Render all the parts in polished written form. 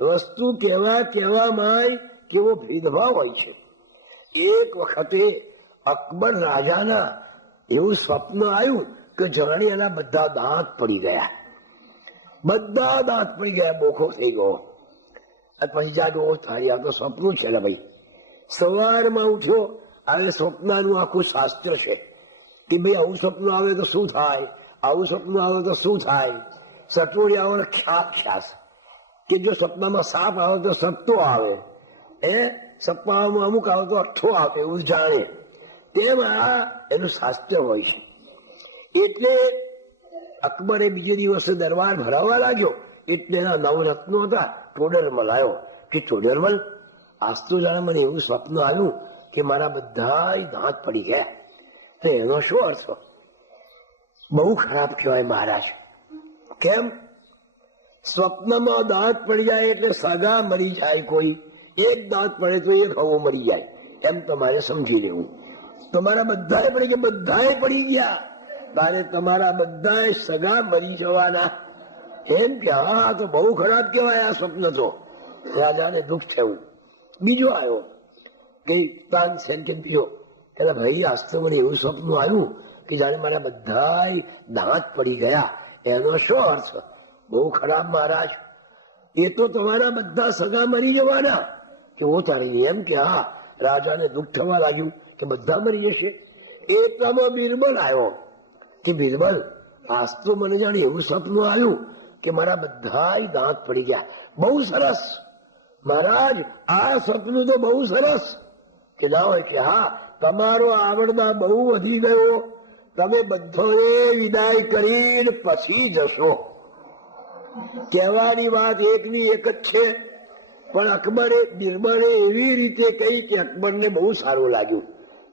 વસ્તુ કહેવામાં કેવો ભેદભાવ હોય છે. એક વખતે અકબર રાજાના એવું સ્વપ્ન આવ્યું કે જાણે એના બધા દાંત પડી ગયા, બધા દાંત પડી ગયા, બોખો થઈ ગયો. પછી જાડો થાય, આ તો સપનું છે ને ભાઈ. સવારમાં ઉઠ્યો, હવે સ્વપ્નનું આખું શાસ્ત્ર છે કે ભાઈ આવું સપનું આવે તો શું થાય, આવું સપનું આવે તો શું થાય. સટોડિયાઓને ખ્યાસ કે જો સપનામાં સાપ આવે તો સત્તો આવે, સપનામાં અમુક આવે તો અઠ્ઠો આવે, એવું જાણે. તેમ આ એનું શાસ્ત્ર હોય છે. એટલે અકબરે બીજે દિવસે દરબાર ભરાવા લાગ્યો. એટલે એના નવરત્નો હતા, ટોડરમલ આવ્યો કે ટોડરમલ, આજ તો જાણે મને એવું સ્વપ્ન આવ્યું કે મારા બધા દાંત પડી ગયા. તો એનો શું અર્થ? બહુ ખરાબ કહેવાય મહારાજ. કેમ? સ્વપ્નમાં દાંત પડી જાય એટલે સગા મરી જાય. કોઈ એક દાંત પડે તો એક હવો મરી જાય, એમ તમારે સમજી લેવું. તમારા બધાએ પડી ગયા, બધાએ પડી ગયા, તારે તમારા બધાએ સગા મરી જવાના. એમ કે હા, તો બહુ ખરાબ કહેવાય આ સ્વપ્ન. તો રાજાને દુઃખ થયું. બીજો આવ્યો કે તાનસેન કે બીજો, એટલે ભાઈ આજ તો મને એવું સ્વપ્ન આવ્યું કે જાણે મારા બધા દાંત પડી ગયા. એનો શું અર્થ? બહુ ખરાબ મહારાજ, એ તો તમારા બધા સગા મરી જવાના. કે હું તારી એમ કે હા. રાજાને દુઃખ થવા લાગ્યું કે બધા મરી જશે. એટલામાં બિરબલ આવ્યો કે બિરબલ, આજ તો મને જાણે એવું સપનું આવ્યું કે મારા બધા દાંત પડી ગયા. બહુ સરસ મહારાજ, આ સપનું તો બહુ સરસ. કે ના હોય કે હા, તમારો આવડતા બહુ વધી ગયો, તમે બધાને વિદાય કરીને પછી જશો. કહેવાની વાત એકની એક જ છે, પણ અકબરે બિરબલે એવી રીતે કહી કે અકબરને બહુ સારું લાગ્યું.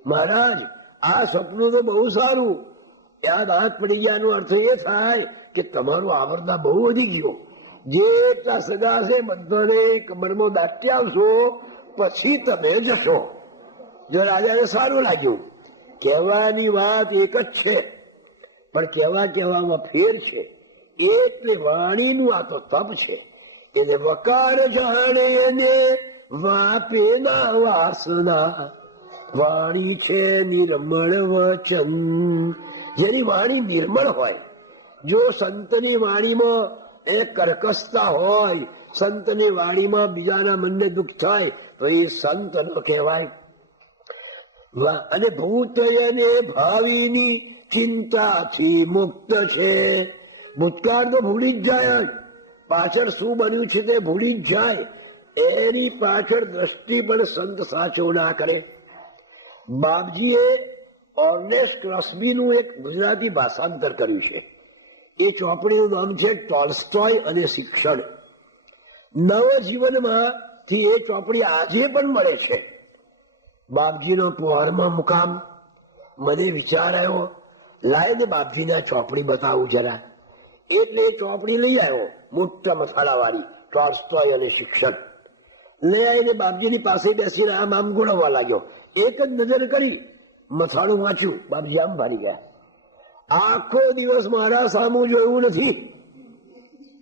મહારાજ, આ સપનું તો બહુ સારું. આ દાંત પડી ગયાનો અર્થ એ થાય કે તમારું આવરદા બહુ વધી ગયો. જેટલા સગા છે બધાને કબરમાં દાટી આવશો, પછી તમે જશો. જો રાજાને સારું લાગ્યું. કહેવાની વાત એક જ છે, પણ કહેવામાં ફેર છે. એટલે વાણીનું આ તો તપ છે. એને વકાર જાણે એને વાપે ના વાસના. વાણી છે નિર્મળ વચન. જેની વાણી નિર્મળ હોય, જો સંતની વાણીમાં એ કર્કશતા હોય, સંતની વાણીમાં બીજાના મનને દુઃખ થાય, તો એ સંત ન કહેવાય. અને ભૂત અને ભાવિની ચિંતાથી મુક્ત છે. ભૂતકાળ તો ભૂલી જ જાય, પાછળ શું બન્યું છે તે ભૂલી જ જાય. એની પાછળ દ્રષ્ટિ પણ સંત સાચો ના કરે. બાપજીએ ઓર્નેસ્ટ ક્રોસ્બીનું એક ગુજરાતી ભાષાંતર કર્યું છે. એ ચોપડીનું નામ છે ટોલ્સ્ટોય અને શિક્ષણ. નવજીવનમાંથી એ ચોપડી આજે પણ મળે છે. બાપજીનો પોહરમાં મુકામ. મને વિચાર આવ્યો, લાઈને બાપજીના ચોપડી બતાવું જરા. એટલે એ ચોપડી લઈ આવ્યો, મોટા મસાલા વાળી, ટોલ્સ્ટોય અને શિક્ષણ. લઈ આવીને બાપજીની પાસે બેસીને આમ ગોળવવા લાગ્યો. એક જ નજર કરી, મથાળું વાંચ્યું, બાપજી આમ ભારી ગયા. આખો દિવસ મારા સામું જોયું નથી.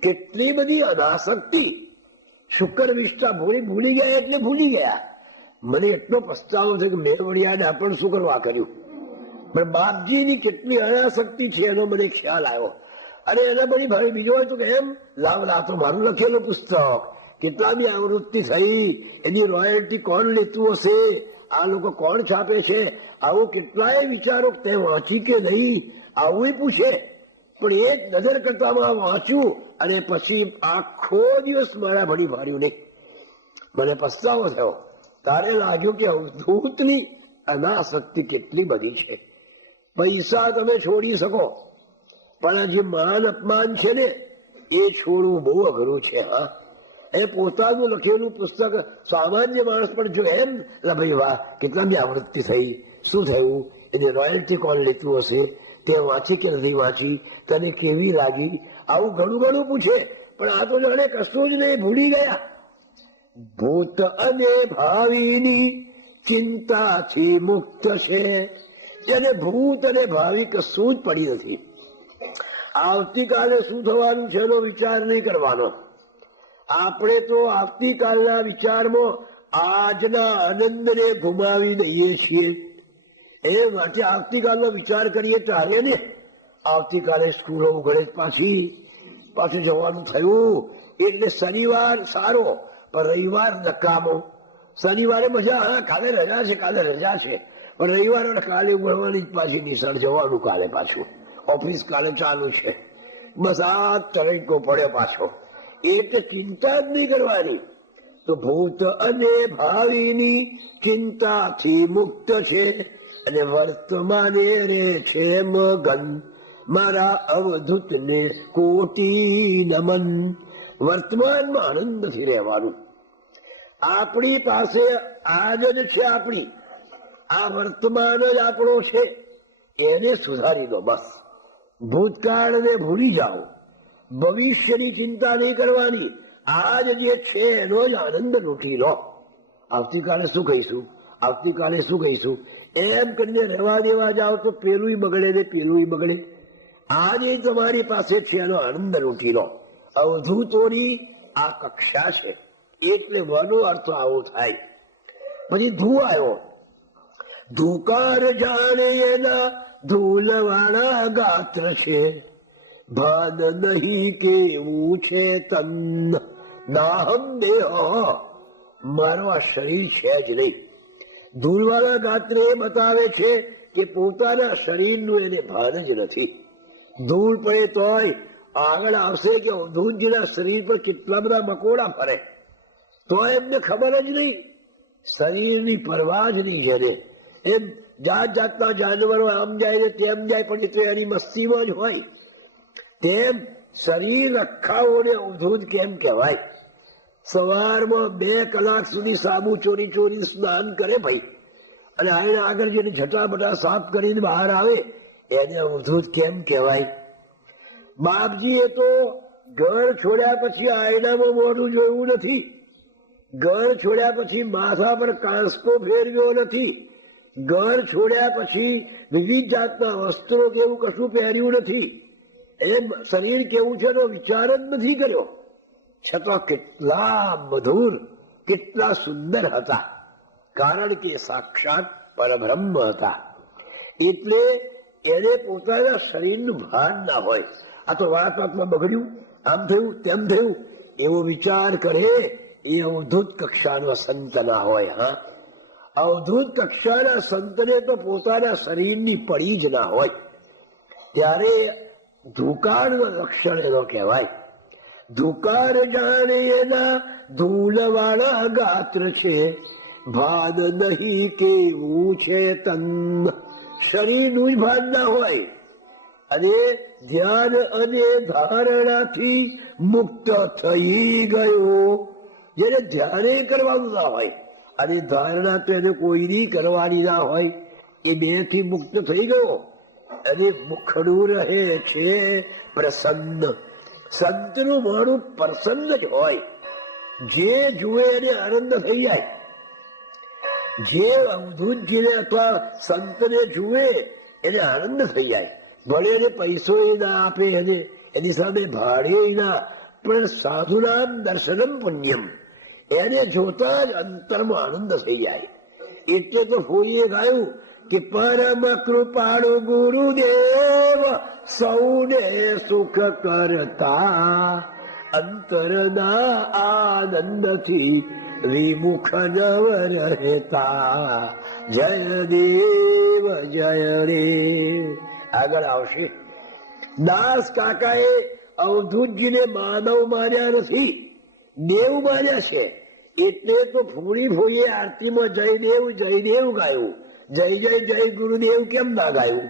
કેટલી બધી અનાસક્તિ. શુક્ર વિષ્ઠા ભૂલી ગયા એટલે ભૂલી ગયા. મને એટલો પસ્તાવો છે કે મેં વડિયાને પણ શું કરવા કર્યું. પણ બાપજીની કેટલી અનાસક્તિ છે એનો મને ખ્યાલ આવ્યો. અને એના પછી ભાઈ બીજો હોય તો કે એમ લાવ તો મારું લખેલું પુસ્તક, કેટલા બી આવૃત્તિ થઈ, એની રોયલ્ટી કોણ લેતું હશે, આ લોકો કોણ છાપે છે, આવું કેટલાય વિચારો તે વાંચી કે નહીં આવું પૂછે. પણ એક નજર કરતા વાંચ્યું અને પછી આખો દિવસ મારા ભણી ભાર્યું નહીં. મને પસ્તાવો થયો. તારે લાગ્યું કે અવધૂતની અનાસક્તિ કેટલી બધી છે. પૈસા તમે છોડી શકો, પણ જે માન અપમાન છે ને એ છોડવું બહુ અઘરું છે. હા, એ પોતાનું લખેલું પુસ્તક સામાન્ય માણસ પણ જો એમ ભાઈ વાહ કેટલા બી આવૃત્તિ થઈ, શું થયું, એની રોયલ્ટી કોણ લેતું હશે, તે વાંચી કે નથી વાંચી, તને કેવી લાગી, આવું ઘણું ઘણું પૂછે. પણ આ તો જાણે કશું જ નહીં, ભૂલી ગયા. ભૂત અને ભાવિની ચિંતાથી મુક્ત છે. એને ભૂત અને ભાવિ કશું જ પડી નથી. આવતીકાલે શું થવાનું છે એનો વિચાર નહીં કરવાનો. આપણે તો આવતીકાલના વિચારમાં આજના આનંદને ગુમાવી દઈએ છીએ. એ માટે આવતીકાલનો વિચાર કરીએ ચાલે ને. આવતીકાલે સ્કૂલો ઉઘડે પાછું જવાનું થયું એટલે શનિવાર સારો પણ રવિવાર નકામો. શનિવારે મજા, હા કાલે રજા છે, કાલે રજા છે, પણ રવિવારે કાલે ઉઘડવાની પાછી નિશાળ જવાનું, કાલે પાછું ઓફિસ કાલે ચાલુ છે. બસ આ તરંકો પડ્યો પાછો. એટલે ચિંતા જ નહીં કરવાની. તો ભૂત અને ભાવિની ચિંતાથી મુક્ત છે અને વર્તમાને રે છે મગન. મારા અવધૂતને કોટી નમન. વર્તમાનમાં આનંદથી રહેવાનું. આપણી પાસે આજ જ છે, આપણી આ વર્તમાન જ આપણો છે, એને સુધારી દો બસ. ભૂતકાળને ભૂલી જાઓ, ભવિષ્યની ચિંતા નહીં કરવાની. આજ જે છે એનો જ આનંદ લૂંટી લો. આવતીકાલે શું કહીશું, આવતીકાલે શું કહીશું એમ કરીને રહેવા દેવા જાઓ તો પેલું બગડે ને પેલું બગડે. આજે તમારી પાસે છે એનો આનંદ લૂંટી લો. અવધૂતોની આ કક્ષા છે એટલે વનો અર્થ આવો થાય. પછી ધૂ આવ્યો. ધૂકાર જાણે એના ધૂલવાળા ગાત્ર છે, ભાન નહીં કેવું છે તન. નાહમ દેહ, મારો આ શરીર છે જ નહીં. ધૂળવાળા ગાત્ર એ બતાવે છે કે પોતાના શરીરનું એને ભાન જ નથી. ધૂળ પડે તોય આગળ આવશે કે અવધૂતજીના શરીર પર કેટલા બધા મકોડા ફરે, તો એમને ખબર જ નહીં. શરીરની પરવા જ નહીં જેને. એમ જાત જાતના જાનવરો આમ જાય ને તેમ જાય, પણ એ તો એની મસ્તીમાં જ હોય. તેમ શરીર રખાઓને અવધૂત કેમ કહેવાય? સવારમાં 2 કલાક સુધી સાબુ ચોરી સ્નાન કરે ભાઈ, અને આને આગળ જેને ઝટાબટા સાફ કરીને બહાર આવે એને અવધૂત કેમ કહેવાય? બાપજીએ તો ઘર છોડ્યા પછી આયનામાં મોઢું જોયું નથી. ઘર છોડ્યા પછી માથા પર કાંસકો ફેરવ્યો નથી. ઘર છોડ્યા પછી વિવિધ જાતના વસ્ત્રો કેવું કશું પહેર્યું નથી. એમ શરીર કેવું છે એનો વિચાર જ નથી કર્યો. છતાં કેટલા મધુર, કેટલા સુંદર હતા, કારણ કે સાક્ષાત પરબ્રહ્મ હતા. એટલે એને પોતાના શરીરનું ભાન ના હોય. આ તો વાતમાં બગડ્યું, આમ થયું તેમ થયું એવો વિચાર કરે એ અવધૂત કક્ષાનો સંત ના હોય. હા, અવધૂત કક્ષાના સંતને તો પોતાના શરીરની પડી જ ના હોય. ત્યારે ધુકાળનું લક્ષણ એનો કહેવાય. ધુકાર જાણે એના ધૂલવાળા ગાત્ર છે, ભાન નહીં કેવું છે તન. શરીરનું જ ભાન ના હોય અને ધ્યાન અને ધારણાથી મુક્ત થઈ ગયો. જેને ધ્યાને કરવાનું ના હોય અને ધારણા તો એને કોઈની કરવાની ના હોય, એ 2 થી મુક્ત થઈ ગયો અને મુખડું રહે છે પ્રસન્ન. સંતનું મોઢું પ્રસન્ન જ હોય. જે જુએ એને આનંદ થઈ જાય. જે અવધૂતજીને અથવા સંતને જુએ એને આનંદ થઈ જાય. ભલે એને પૈસો એ ના આપે, એને એની સામે ભાડે ના, પણ સાધુનામ દર્શનમ પુણ્યમ, એને જોતા જ અંતરમાં આનંદ થઈ જાય. એટલે તો ફોઈએ ગાયું કે પરમ કૃપાળુ ગુરુદેવ સૌને સુખ કરતા, અંતરના આનંદથી વિમુખ નવ રહેતા. જય દેવ જય દેવ. આગળ આવશે. દાસ કાકાએ અવધૂતજીને માનવ માન્યા નથી, દેવ માન્યા છે. એટલે તો ફોઈએ આરતીમાં જયદેવ જયદેવ ગાયું. જય જય જય ગુરુદેવ કેમ ના ગાયું?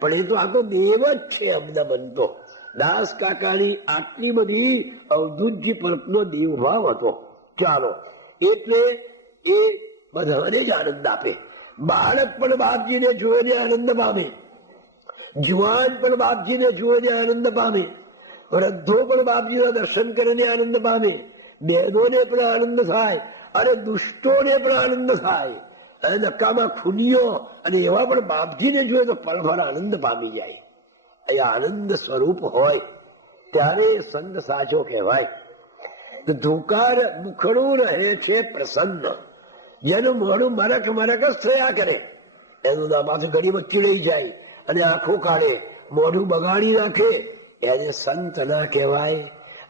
પણ એ તો આ તો દેવ જ છે. અમને બનતો દાસ કાકાની આટલી બધી અવધૂતજી પરનો દેવભાવ હતો. ચાલો, એટલે એ બધાને જ આનંદ આપે. બાળક પણ બાપજીને જોઈને આનંદ પામે, જુવાન પણ બાપજીને જોઈને આનંદ પામે, વૃદ્ધો પણ બાપજીના દર્શન કરીને આનંદ પામે, બહેનોને પણ આનંદ થાય અને દુષ્ટોને પણ આનંદ થાય. અને નકામા ખૂનીઓ અને એવા પણ બાપજીને જોઈએ તો પળભર આનંદ પામી જાય. એ આનંદ સ્વરૂપ હોય ત્યારે સંત સાચો કહેવાય. તો ધુકાર મુખડું રહે છે પ્રસન્ન. જેનું મોઢું મરક મરક જ થયા કરે, એનું નામ આ ઘડીમાં ચીડાઈ જાય અને આંખો કાઢે, મોઢું બગાડી નાખે, એને સંત ના કહેવાય.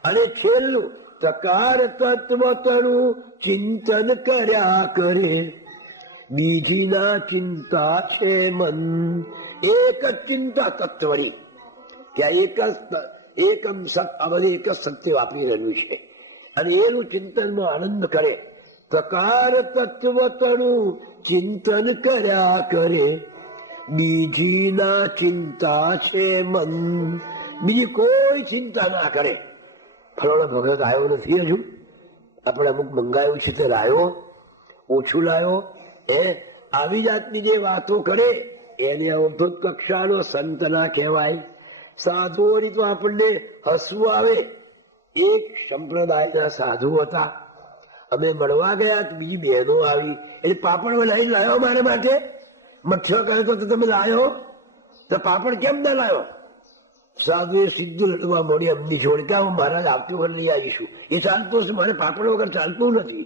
અને છેલ્લું, તકાર તત્વ તરું ચિંતન કર્યા કરે, બીજી ના ચિંતા છે મન. એક જ ચિંતા તત્વની, ત્યાં એકમ સત, આ બધે એક જ સત્ય વાપરી રહ્યું છે. અને એનું ચિંતનમાં આનંદ કરે. તકાર તત્વ તરું ચિંતન કર્યા કરે, બીજી ના ચિંતા છે મન. બીજી કોઈ ચિંતા ના કરે. ફલાણો ભગત આવ્યો નથી હજુ, આપણે અમુક મંગાયું છે તે લાયો, ઓછું લાયો, આવી જાતની જે વાતો કરે એને અવધૂત કક્ષાનો સંત ના કહેવાય. સાધુઓની તો આપણને હસવું આવે. એક સંપ્રદાયના સાધુ હતા, અમે મળવા ગયા, બીજી બહેનો આવી, એટલે પાપડ બનાવી લાવ્યો મારા માટે. મઠ્ઠો કહ્યો તો તમે લાયો, તો પાપડ કેમ ના લાવ્યો? સાધુએ સીધું લડવા મોડી એમની જોડે કે મહારાજ આવતી વખત લઈ આવીશું. એ ચાલતું હશે, મારે પાપડ વગર ચાલતું નથી.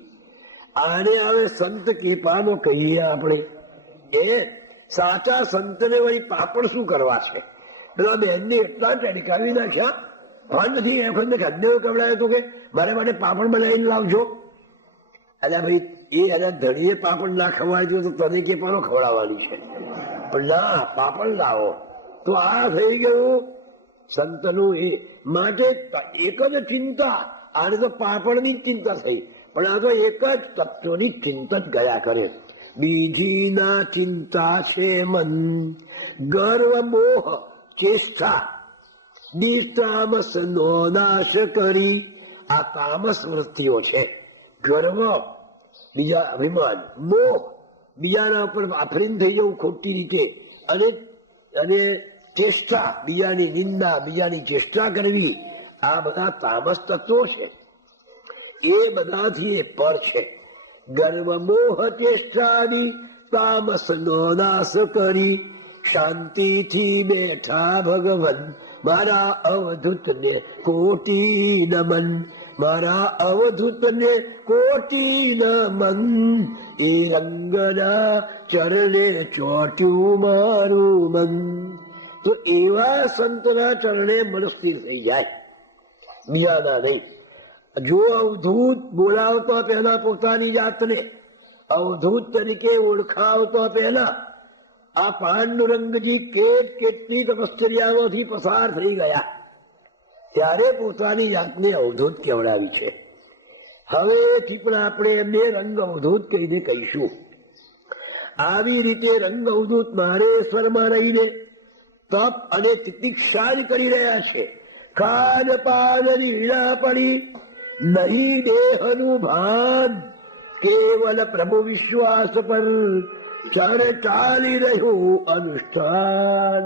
આને હવે સંત કેપાનો કહીએ આપણે. એ સાચા સંતને વળી પાપડ શું કરવા છે? પેલા બહેનને એટલા ટેડકાવી નાખ્યા, ભાન નથી. એ વખત ખંડેવ કવડાયો તો કે મારે માટે પાપડ બનાવીને લાવજો. અલ્યા ભાઈ, એ એના ધણીએ પાપડ ના ખવડાવ્યો તો તને કેપાનો ખવડાવવાની છે? પણ ના, પાપડ લાવો. તો આ થઈ ગયું સંતનું. એ માટે એક જ ચિંતા. આને તો પાપડની જ ચિંતા થઈ, પણ આ તો એક જ તત્વની ચિંતા જ ગયા કરે. બીજી ના ચિંતા છે મન. ગર્વ મોહ ચેષ્ટા નિતામસ નો નાશ કરી. આ તામસ વૃત્તિઓ છે. ગર્વ, બીજા અભિમાન, મોહ, બીજાના ઉપર આફરીન થઈ જવું ખોટી રીતે, અને ચેષ્ટા, બીજાની નિંદા, બીજાની ચેષ્ટા કરવી, આ બધા તામસ તત્વો છે. એ બધાથી એ પર છે. ગર્વ મોહ ચેષ્ટાની તામસ નો નાશ કરી, શાંતિથી બેઠા ભગવન મારા અવધૂતને કોટી નમન. મારા અવધૂતને કોટી નમન. એ રંગના ચરણે ચોટ્યું મારું મન. તો એવા સંતના ચરણે મન સ્થિર થઈ જાય, બીજાના નહીં. જો અવધૂત બોલાવતો પહેલા પોતાની જાતને અવધૂત તરીકે ઓળખાવતો પહેલા આ પાંડુરંગજી કેટલી તપશ્ચર્યાઓથી પસાર થઈ ગયા, ત્યારે પોતાની જાતને અવધૂત કહેવડાવી છે. હવેથી પણ આપણે એમને રંગ અવધૂત કહીને કહીશું. આવી રીતે રંગ અવધૂત મારેશ્વરમાં રહીને તપ અને તિતિક્ષા કરી રહ્યા છે. ખાન પાન વીણા પડી નહીં દેહનું ભાન, કેવલ પ્રભુ વિશ્વાસ પર ચાલી રહ્યું અનુષ્ઠાન.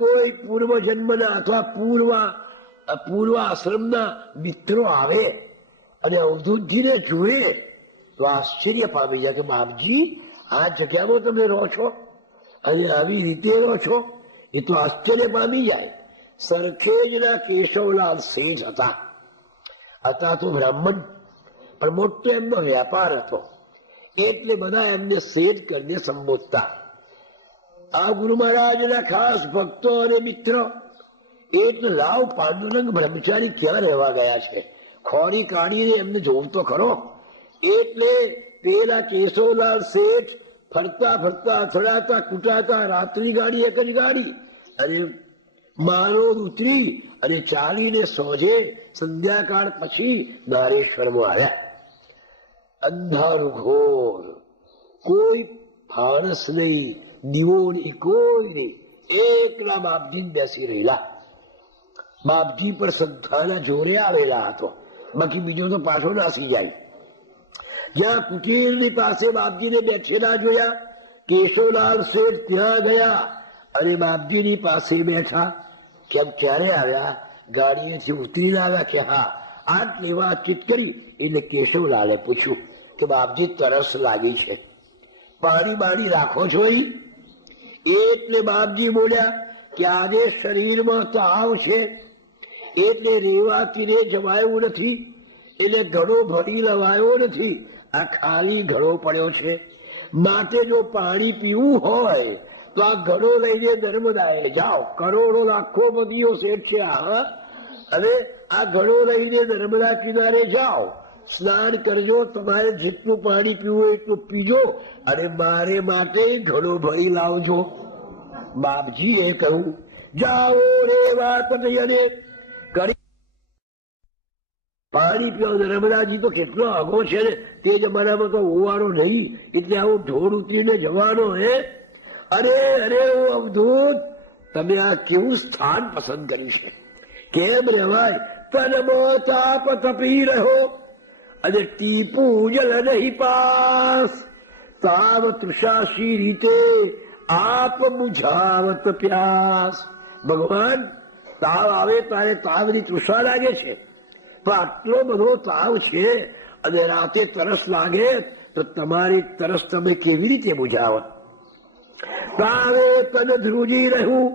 કોઈ પૂર્વ જન્મના અથવા પૂર્વ આશ્રમના મિત્રો આવે અને અવધૂતજીને જુએ તો આશ્ચર્ય પામી જાય કે બાપજી, આ જગ્યામાં તમે રહો છો અને આવી રીતે રહો છો? એ તો આશ્ચર્ય પામી જાય. સરખેજના કેશવલાલ શેઠ હતા તો બ્રાહ્મણ, પણ મોટો એમનો વ્યાપાર હતો, એટલે બધા એમને શેઠ કરીને સંબોધતા. આ ગુરુ મહારાજના ખાસ ભક્તો અને મિત્રો એટલે લાવ પાંડુરંગ બ્રહ્મચારી ક્યાં રહેવા ગયા છે, ખોરી કાઢીને એમને જોવું તો ખરો. એટલે પેલા કેશવલાલ શેઠ ફરતા અથડાતા કૂટાતા, રાત્રિ ગાડી એક જ ગાડી, અને માનો ઉતરી અને ચાલીને સોજે સંધ્યાકાળ પછી નારેશ્વરમાં આવ્યા. અંધારું ઘોર, કોઈ ફાણસ નહીં, દીવો નહીં, કોઈ નહીં. એકલા બાપજી બેસી રહેલા. બાપજી પર સંસ્થાના જોરે આવેલા હતો, બાકી બીજો તો પાછો નાસી જાય. જ્યાં કુટીરની પાસે બાપજીને બેઠેલા જોયા, કેશવલાલ શેઠ ત્યાં ગયા અને બાપજીની પાસે બેઠા. કેમ, ક્યારે આવ્યા? ગાડીએથી ઉતરીને આવ્યા કે હા. આટલી વાતચીત કરી એટલે કેશવલાલે પૂછ્યું કે બાપજી, તરસ લાગી છે, પાણી બાણી રાખો છો? એટલે બાપજી બોલ્યા કે આજે શરીરમાં તાવ છે, એટલે રેવા તીરે જવાયું નથી, એટલે ઘડો ભરી લવાયો નથી, આ ખાલી ઘડો પડ્યો છે. માટે જો પાણી પીવું હોય તો આ ઘડો લઈને નર્મદાએ જાઓ. કરોડો લાખો નદીઓ શેઠ છે આ, અને આ ઘડો લઈને નર્મદા કિનારે જાઓ, સ્નાન કરજો, તમારે જેટલું પાણી પીવું હોય એટલું પીજો, અને મારે માટે ઘડો ભરી લાવજો. બાપજીએ કહ્યું જાઓ રે વાત અને કરી પાણી પીવા. નર્મદાજી તો કેટલો આગો છે ને, તે જમાનામાં તો ઓવાળો નહીં, એટલે આવું ઢોળ ઉતરીને જવાનો. હે અરે અરે ઓ અવધૂત, તમે આ કેવું સ્થાન પસંદ કર્યું છે, કેમ રહેવાય? તનમાં તાપ તપી રહ્યો અને ટીપું જલ નહીં પાસ, તાવ તૃષાશી રીતે આપ બુઝાવત પ્યાસ. ભગવાન, તાવ આવે તારે તાવની તૃષા લાગે છે, પણ આટલો બધો તાવ છે અને રાતે તરસ લાગે તો તમારી તરસ તમે કેવી રીતે બુઝાવો? તાવે તન ધ્રુજી રહ્યું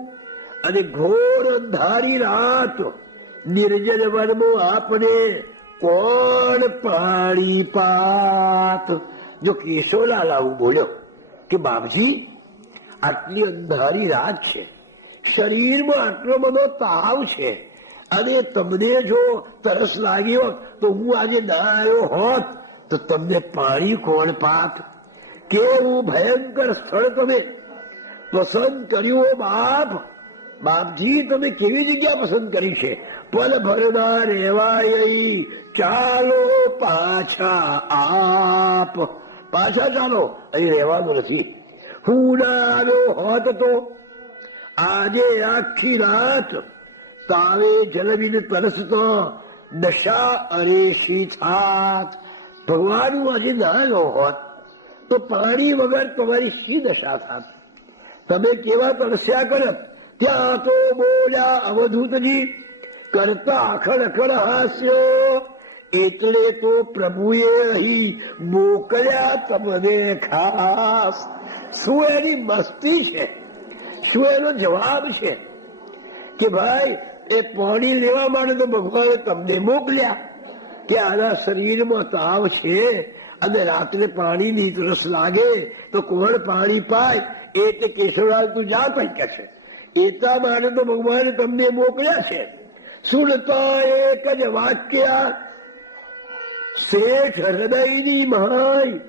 અને ઘોર અંધારી રાત, નિર્જન વનમાં આપને કોણ પાણી પાત. જો કેશોલાલ આવું બોલ્યો કે બાપજી, આટલી અંધારી રાત છે, શરીરમાં આટલો બધો તાવ છે, અને તમને જો તરસ લાગી હોત તો હું આજે ના આવ્યો હોત તો તમને પાણી કોણ પાત? કેવું ભયંકર સ્થળ તમે પસંદ કર્યું બાપ. બાપજી, તમે કેવી જગ્યા પસંદ કરી છે? પલ ભરના રહેવાય, ચાલો પાછા આપ. પાછા ચાલો, અહીં રહેવાનું નથી. હું ના આવ્યો હોત તો આજે આખી રાત તાવે જલવીને તરસતો દશા અરેશી થાત. ભગવાન, હું આજે ના આવ્યો હોત તો પાણી વગર તમારી શી દશા થાત? તમે કેવા તરસ્યા કરત? ત્યાં તો બોલ્યા અવધૂતજી કરતા ખડખડ હાસ્યો, એટલે તો પ્રભુએ અહીં મોકલ્યા તમને ખાસ. શું એની મસ્તી છે, શું એનો જવાબ છે કે ભાઈ એ પાણી લેવા માટે તો ભગવાને તમને મોકલ્યા કે આના શરીરમાં તાવ છે અને રાત્રે પાણીની તરસ લાગે તો કોણ પાણી પાય? એટલે કેશવલાલ તું જા કઈ કે છે, એટલા માટે તો ભગવાને તમને મોકલ્યા છે. સુનતા એક જ વાક્ય શેઠ હૃદયની માય,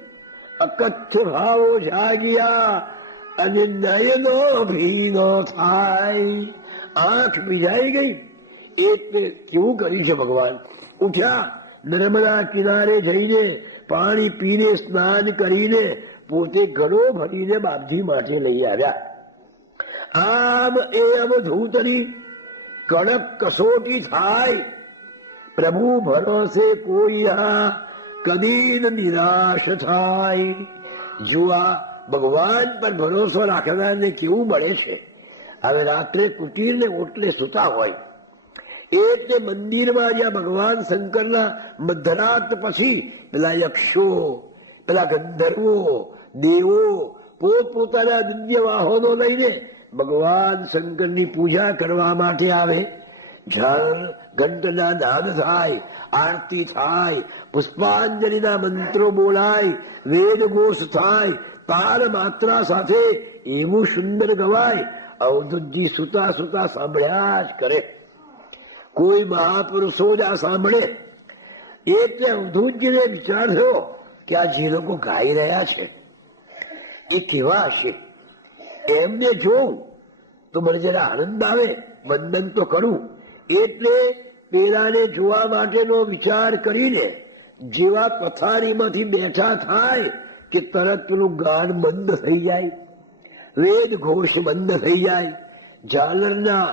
અકથ્ય ભાવો જાગ્યા અને નયનો ભીનો થાય. આંખ બીજાઈ ગઈ. એટલે કેવું કર્યું છે ભગવાન? ઉઠ્યા, નર્મદા કિનારે જઈને પાણી પીને સ્નાન કરીને પોતે ઘડો ભરીને બાપજી માટે લઈ આવ્યા. આમ એ અવધૂતની કડક કસોટી થાય, પ્રભુ ભરોસે કોઈ કદી નિરાશ થાય. જુઆ ભગવાન પર ભરોસો રાખનારને કેવું મળે છે. હવે રાત્રે કુટીરને ઓટલે સુતા હોય, એટલે મંદિરમાં જ્યાં ભગવાન શંકરના મધરાત પછી પેલા યક્ષો, પેલા ગંધર્વો, દેવો પોતપોતાના દિવ્ય વાહનો લઈને ભગવાન શંકરની પૂજા કરવા માટે આવે. ઝાલ ઘંટના નાદ થાય, આરતી થાય, પુષ્પાંજલિના મંત્રો બોલાય, વેદ ઘોષ થાય, તાલ માત્રા સાથે એવું સુંદર ગવાય. અવધૂતજી સુતા સુતા સાંભળ્યા જ કરે. કોઈ મહાપુરુષો જ આ સાંભળે. એટલે અવધૂતજીને વિચાર થયો કે આ જે લોકો ગાઈ રહ્યા છે એ કેવા હશે? એમને જોઉં તો મને જરા આનંદ આવે, વંદન તો કરું. એટલે પેલાને જોવા માટેનો વિચાર કરીને જેવા પથારીમાંથી બેઠા થાય કે તરત પેલું ગાન બંધ થઈ જાય, વેદ ઘોષ બંધ થઈ જાય, ઝાલરના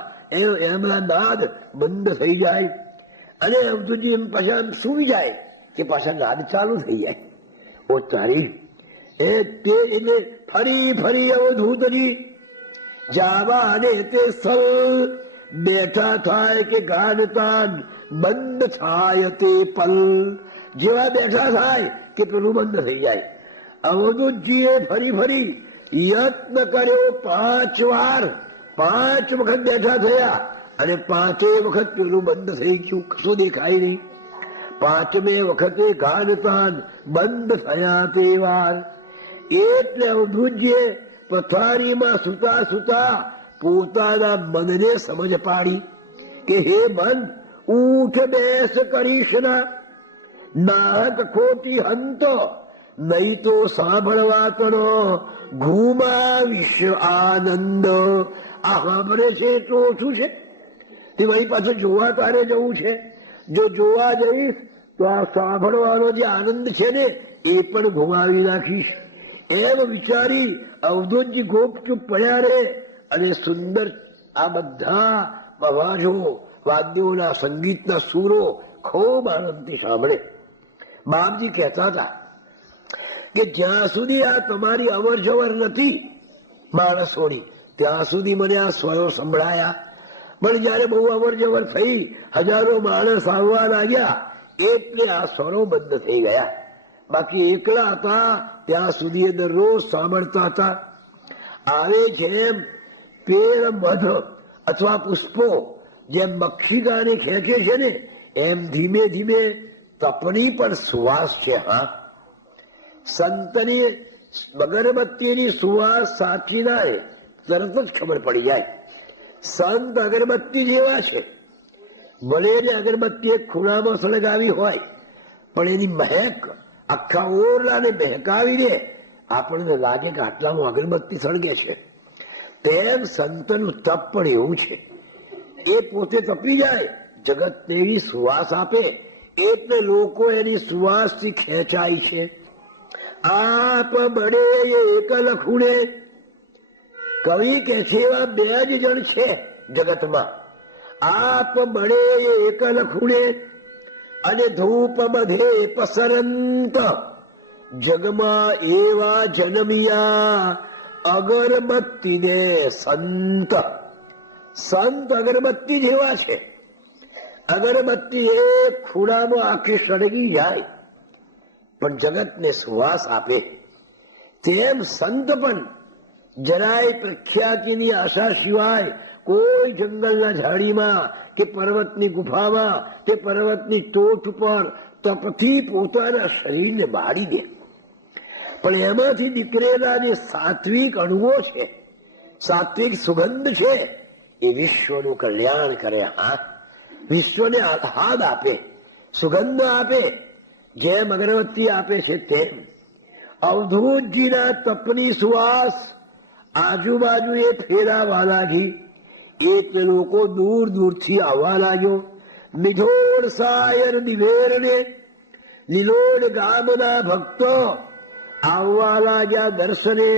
એમના નાદ બંધ થઈ જાય, અને અવધૂતજી એમ પાછા સુઈ જાય કે પાછા નાદ ચાલુ થઈ જાય. ઓ તારી તે એટલે ફરી ફરી અવધૂતજી જાવા અને તે સ્થળ બેઠા થાય કે ગાન તાન બંધ થાય તે પલ. જેવા બેઠા થાય કે પેલું બંધ થઈ જાય. અવધૂતજીએ ફરી ફરી યત્ન કર્યો 5 વાર, 5 વખત બેઠા થયા અને 5 વખત પેલું બંધ થઈ ગયું, કશું દેખાય નહીં. 5મે વખતે ગાનતાન બંધ થયા તે વાર. એટલે અવધૂતજીએ પથારીમાં સુતા સુતા પોતાના મનને સમજ પાડી કે હે મન, ઉઠ બેસ કરીશ ના, નાહક ખોટી હંત, નહીં તો સાંભળવા તનો ઘુમાવીશ આનંદ. આ સાંભળે છે તો શું છે? તે વળી પાછું જોવા તારે જવું છે. જો જોવા જઈશ તો આ સાંભળવાનો જે આનંદ છે ને એ પણ ગુમાવી નાખીશ. એમ વિચારી અવધૂતજી ગોપચૂપ પડ્યા રે અને સુંદર આ બધા અવાજો, વાદ્યોના, સંગીતના સૂરો ખૂબ આનંદથી સાંભળે. બાપજી કહેતા હતા કે જ્યાં સુધી આ તમારી અવર જવર નથી માણસોની, ત્યાં સુધી મને આ સ્વરો સંભળાયા. પણ જયારે બહુ અવર જવર થઈ, હજારો માણસ આવવા લાગ્યા, એટલે આ સ્વરો બંધ થઈ ગયા. બાકી એકલા હતા ત્યાં સુધી એ દરરોજ સાંભળતા હતા. આવે જેમ પેડ મધ અથવા પુષ્પો જેમ મક્ષિકાને ખેંચે છે ને, એમ ધીમે ધીમે તપની પણ સુવાસ છે. હા, સંતની અગરબત્તીની સુવાસ સાચી ના તરત જ ખબર પડી જાય. સંત અગરબત્તી જેવા છે. ભલે ને અગરબત્તી એક ખૂણામાં સળગાવી હોય, પણ એની મહેક આખા ઓરડાને મહેકાવીને આપણને લાગે કે આટલામાં અગરબત્તી સળગે છે. તેમ સંતનું તપ પણ એવું છે. એ પોતે તપી જાય, જગતને એવી સુવાસ આપે, એટલે લોકો એની સુવાસથી ખેંચાય છે. આપ બળે એક લખુડે, કવિ કે છે એવા 2 જ જણ છે જગતમાં. આપ બળે એક લખુડે અને ધૂપ બધે પસરંત, જગમાં એવા જન્મિયા અગરબત્તી ને સંત. સંત અગરબત્તી જેવા છે. અગરબત્તી એક ખૂણામાં આખી સળગી જાય પણ જગતને સુવાસ આપે. તેમ સંત પણ જરાય પ્રખ્યાતિની આશા સિવાય કોઈ જંગલના ઝાડીમાં કે પર્વતની ગુફામાં કે પર્વતની ટોચ ઉપર તપથી પોતાના શરીરને બાળી દે. પણ એમાંથી નીકળેલા જે સાત્વિક અણુઓ છે, સાત્વિક સુગંધ છે, એ વિશ્વનું કલ્યાણ કરે. હા, વિશ્વને આહ્લાદ આપે, સુગંધ આપે. જેમ અગરબત્તી આપે છે તેમ અવધૂતજીના તપની સુવાસ આજુબાજુ એ ફેરાવા લાગી. એટલે લોકો દૂર દૂરથી આવવા લાગ્યો. નિધોળ સાયર નિવેરને લીલોડ ગામના ભક્તો આવવા લાગ્યા દર્શને,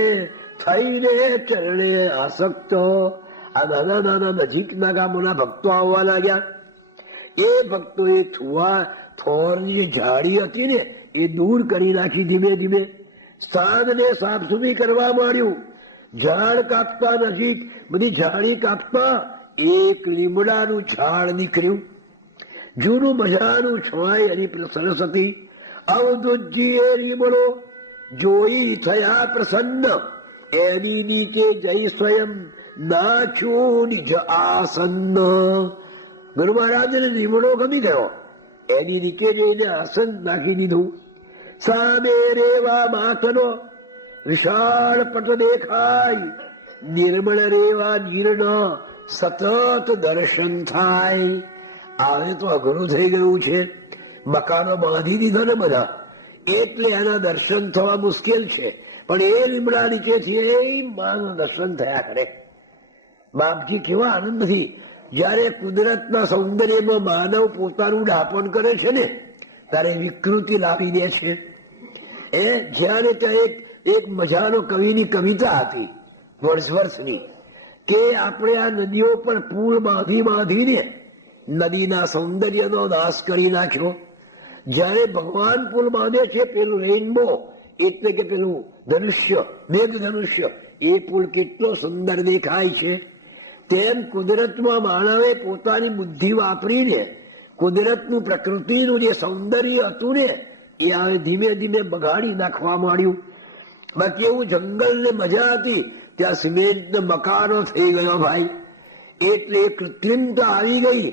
થઈને ચરણે આસક્ત. આ નાના નાના નજીકના ગામોના ભક્તો આવવા લાગ્યા. એ ભક્તો એ થોરની જે ઝાડી હતી ને એ દૂર કરી નાખી. ધીમે ધીમે સ્થાનને સાફસૂફી કરવા માંડ્યું. ઝાડ કાપતા, નજીક બધી ઝાડી કાપતા એક લીમડાનું ઝાડ નીકળ્યું. જૂનું મજાનું છવાય એની સરસ હતી. અવધૂતજી એ લીમડો જોઈ થયા પ્રસન્ન, એની નીચે જઈ સ્વયં નાખ્યું નિજ આસન. ગુરુ મહારાજને લીમડો ગમી ગયો, એની નીચે જઈને આસન નાખી દીધું. સામે રેવા માથનો વિશાળ પટ દેખાય, નિર્મળ રેવા નીરનો સતત દર્શન થાય. આવે તો અઘરું થઈ ગયું છે. મકાનો બાંધી દીધા ને બધા, એટલે એના દર્શન થવા મુશ્કેલ છે. પણ એ લીમડા નીચેથી એ માનું દર્શન થયા કરે. બાપજી કેવા આનંદથી જયારે કુદરતના સૌંદર્યમાં માનવ પોતાનું ડાપણ કરે છે ને, ત્યારે વિકૃતિ લાવી દે છે. એ જ્યારે ત્યાં એક મજાનો કવિની કવિતા હતી વર્ષની, કે આપણે આ નદીઓ પર પુલ બાંધીને નદીના સૌંદર્યનો નાશ કરી નાખ્યો. જયારે ભગવાન પુલ બાંધે છે, પેલું રેઇનબો એટલે કે પેલું ધનુષ્ય, મેઘ ધનુષ્ય, એ પુલ કેટલો સુંદર દેખાય છે. તેમ કુદરતમાં માનવે પોતાની બુદ્ધિ વાપરીને કુદરતનું, પ્રકૃતિનું જે સૌંદર્ય હતું ને એ હવે ધીમે ધીમે બગાડી નાખવા માંડ્યું. બાકી એવું જંગલ ને મજા હતી, ત્યાં સિમેન્ટ મકાનો થઈ ગયો ભાઈ. એટલે કૃત્રિમતા આવી ગઈ,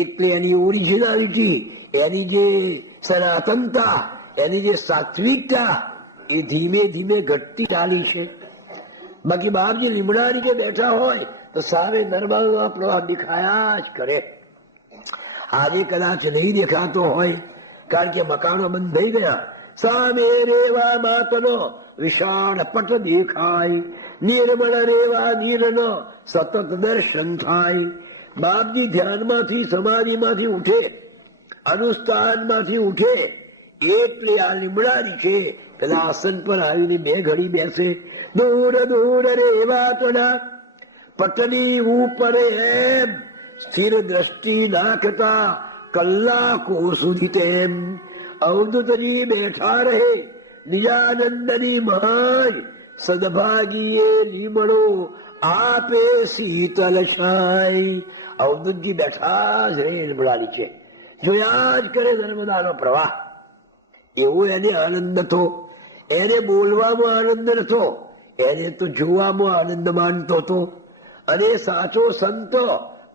એટલે એની ઓરિજિનાલિટી, એની જે સનાતનતા, એની જે સાત્વિકતા એ ધીમે ધીમે ઘટતી ચાલી છે. બાકી બાપજી લીમડા રીતે બેઠા હોય તો સામે નર્મદાનો પ્રવાહ દેખાયા જ કરે. આજે કદાચ નહીં દેખાતો હોય કારણ કે મકાનો બંધ થઈ ગયા. સામે રેવા માતનો વિશાળ પટ દેખાય, નિર્મળ રેવા નીરનો સતત દર્શન થાય. બાપજી ધ્યાનમાંથી સમાધિમાંથી ઉઠે, અનુષ્ઠાનમાંથી ઉઠે એટલે આ લીમડાની છે પેલા આસન પર આવીને બે ઘડી બેસે. દૂર દૂર રેવા તોના પટની ઉપર એમ સ્થિર દ્રષ્ટિ નાખતા કલાકો સુધી તેમ અવધૂતજી બેઠા રહે. નિજાનંદની મહાજ સદભાગીએ લીમડો આપે શીતલ છાય. અવધૂતજી બેઠા જ રહે લીમડાની છે, જોયા જ કરે નર્મદાનો પ્રવાહ. એવો એને આનંદ હતો. એને બોલવામાં આનંદ નતો, એને તો જોવામાં આનંદ માનતો હતો. અને સાચો સંત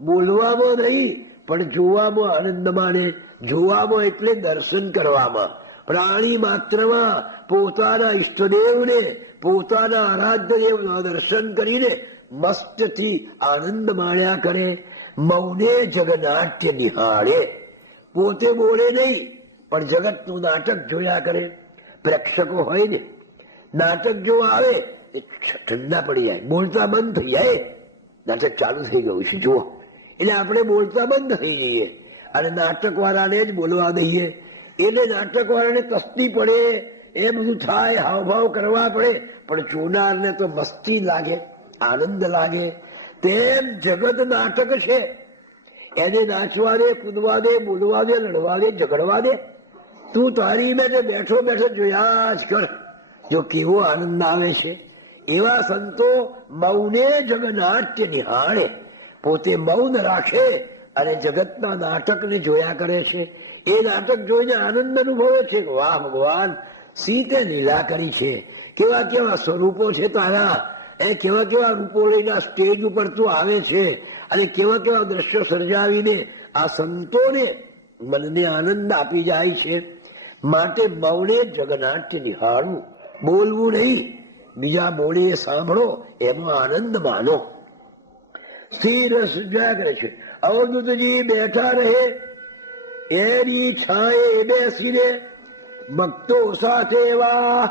બોલવામાં નહીં પણ જોવામાં આનંદ માને. જોવામાં એટલે દર્શન કરવામાં. પ્રાણી માત્રમાં પોતાના ઈષ્ટદેવને, પોતાના આરાધ્ય દેવના દર્શન કરીને મસ્તથી આનંદ માણ્યા કરે. મૌને જગનાટ્ય નિહાળે. પોતે બોલે નહીં પણ જગતનું નાટક જોયા કરે. પ્રેક્ષકો હોય ને, નાટક જો આવે ઠંડા પડી જાય, બોલતા બંધ થઈ જાય. નાટક ચાલુ થઈ ગયું છે જુઓ, એટલે આપણે બોલતા બંધ થઈ જઈએ અને નાટક વાળાને જ બોલવા દઈએ. એટલે નાટક વાળાને કસ્તી પડે, એ બધું થાય, હાવભાવ કરવા પડે, પણ જોનારને તો મસ્તી લાગે, આનંદ લાગે. તેમ જગત નાટક છે. એને નાચવા દે, કૂદવા દે, બોલવા દે, લડવા દે, ઝઘડવા દે. તું તારી મેં બેઠો બેઠો જોયા જ કર, જો કેવો આનંદ આવે છે. એવા સંતો મૌને જગનાટ્ય નિહાળે. પોતે મૌન રાખે અને જગતના નાટકને જોયા કરે છે. એ નાટક જોઈને આનંદ અનુભવે છે. વાહ ભગવાન, સીતે લીલા કરી છે, કેવા કેવા સ્વરૂપો છે તારા, એ કેવા કેવા રૂપો લઈને સ્ટેજ ઉપર તું આવે છે અને કેવા કેવા દ્રશ્યો સર્જાવીને આ સંતોને મનને આનંદ આપી જાય છે. માટે મૌને જગનાટ્ય નિહાળવું, બોલવું નહીં, બીજા બોલે સાંભળો, એમાં આનંદ માનો. સ્થિર સજ્જા કરે છે. અવધૂતજી બેઠા રહે, એની છાંયે બેસીને ભક્તો સાથે વાહ.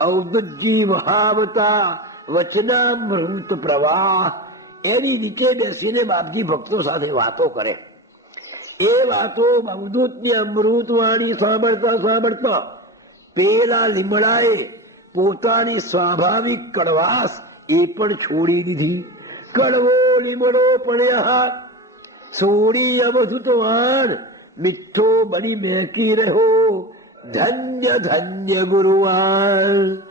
અવધૂતજી વહાવતા વચનામૃત પ્રવાહ. એની નીચે બેસીને બાપજી ભક્તો સાથે વાતો કરે. એ વાતો અવધૂતની અમૃત વાણી સાંભળતા સાંભળતા પેલા લીમડાએ પોતાની સ્વાભાવિક કડવાશ એ પણ છોડી દીધી. કડવો લીમડો પડ્યા છોડી અવધૂત વાણ, મીઠો બની મેકી રહ્યો ધન્ય ધન્ય ગુરુવાન.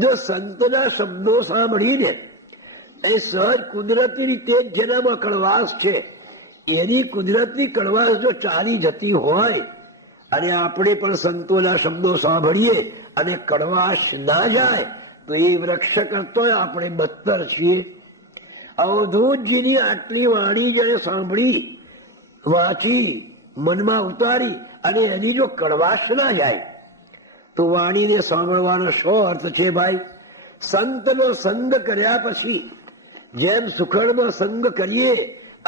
જો સંતના શબ્દો સાંભળીને એ સહજ કુદરતી રીતે જેનામાં કડવાશ છે, એની કુદરતી કડવાશ જો ચાલી જતી હોય અને આપણે પણ સંતોના શબ્દો સાંભળીએ અને કડવાશ ના જાય તો એ વૃક્ષ કરતો આપણે બદતર છીએ. અવધૂતજીની આટલી વાણી જેને સાંભળી, વાંચી, મનમાં ઉતારી અને એની જો કડવાશ ના જાય તો વાણીને સાંભળવાનો શો અર્થ છે ભાઈ? સંતનો સંગ કર્યા પછી જેમ સુખડનો સંગ કરીએ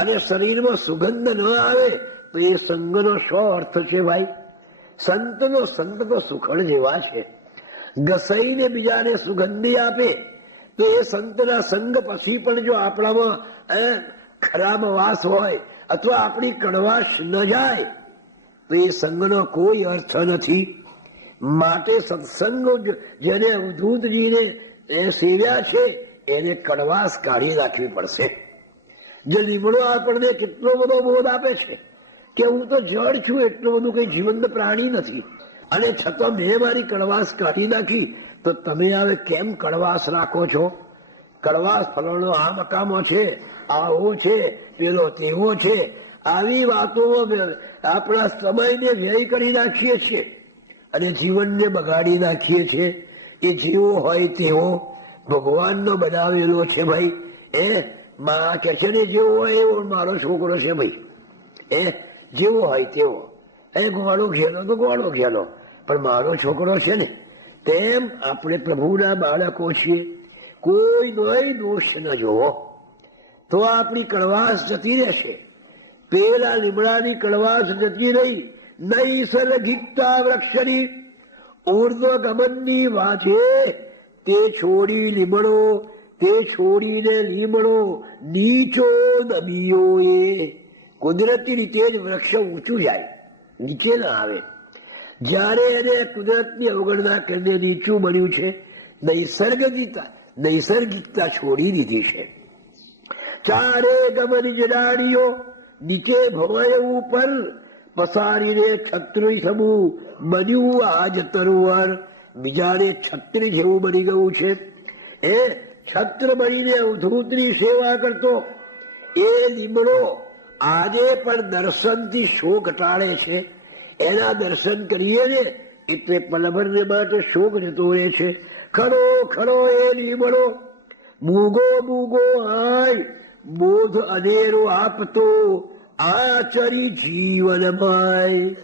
અને શરીરમાં સુગંધ ન આવે તો એ સંગનો શો અર્થ છે ભાઈ? સંતનો સંગ તો સુખડ જેવા છે. ઘસાઈને બીજાને સુગંધી આપે તો એ સંતના સંગ પછી પણ જો આપણામાં ખરાબ વાસ હોય અથવા આપણી કડવાશ ન જાય તો એ સંગનો કોઈ અર્થ નથી. માટે સત્સંગ જેને અવધૂતજીને સેવ્યા છે એને કડવાશ કાઢી નાખવી પડશે. જે લીમડો આપણને કેટલો બધો બોધ આપે છે કે હું તો જળ છું, એટલું બધું કઈ જીવંત પ્રાણી નથી, અને છતાં મેં મારી કડવાશ કાઢી નાખી, તો તમે હવે કેમ કડવાશ રાખો છો? કડવાશ ફલાણો આ મકામો છે, આવો છે, પેલો તેવો છે, આવી વાતોમાં આપણા સમયને વ્યય કરી નાખીએ છીએ અને જીવનને બગાડી નાખીએ છીએ. એ જેવો હોય તેવો ભગવાનનો બનાવેલો છે ભાઈ. માં કે છે ને જેવો હોય એવો મારો છોકરો છે ભાઈ, એ જેવો હોય તેવો, એ ગોળો ઘેલો તો ગોળો ઘેલો, પણ મારો છોકરો છે ને. તેમ આપણે પ્રભુના બાળકો છીએ, કોઈનો દોષ ન જોવો તો આપણી કડવાશ જતી રહેશે. પેલા લીમડાની કડવાશ જતી રહી. નૈસર્ગિકતા વૃક્ષની ઉર્ધ્વ ગમનની વાંચે, તે છોડી લીમડો, તે છોડીને લીમડો નીચો નબીઓ. એ કુદરતી રીતે જ વૃક્ષ ઊંચું જાય, નીચે ના આવે. જ્યારે એને કુદરતની અવગણના કરીને નીચું બન્યું છે, નૈસર્ગિકતા છોડી દીધી છે. ચારે ગમન જડાડીઓ નીચે ભવાય ઉપર પસારીને છત્રી સમૂહ બન્યું આજ તરુવર. બીજાને છત્રી જેવું બની ગયું છે. એ છત્ર બનીને અવધૂતની સેવા કરતો એ લીમડો આજે પણ દર્શનથી શોક ટાળે છે. એના દર્શન કરીએ ને એટલે પલભરને માટે શોક જતો રહે છે. ખરો ખરો એ લીમડો મૂગો મૂગો આય, બોધ અનેરો આપતો આચરી જીવનમય.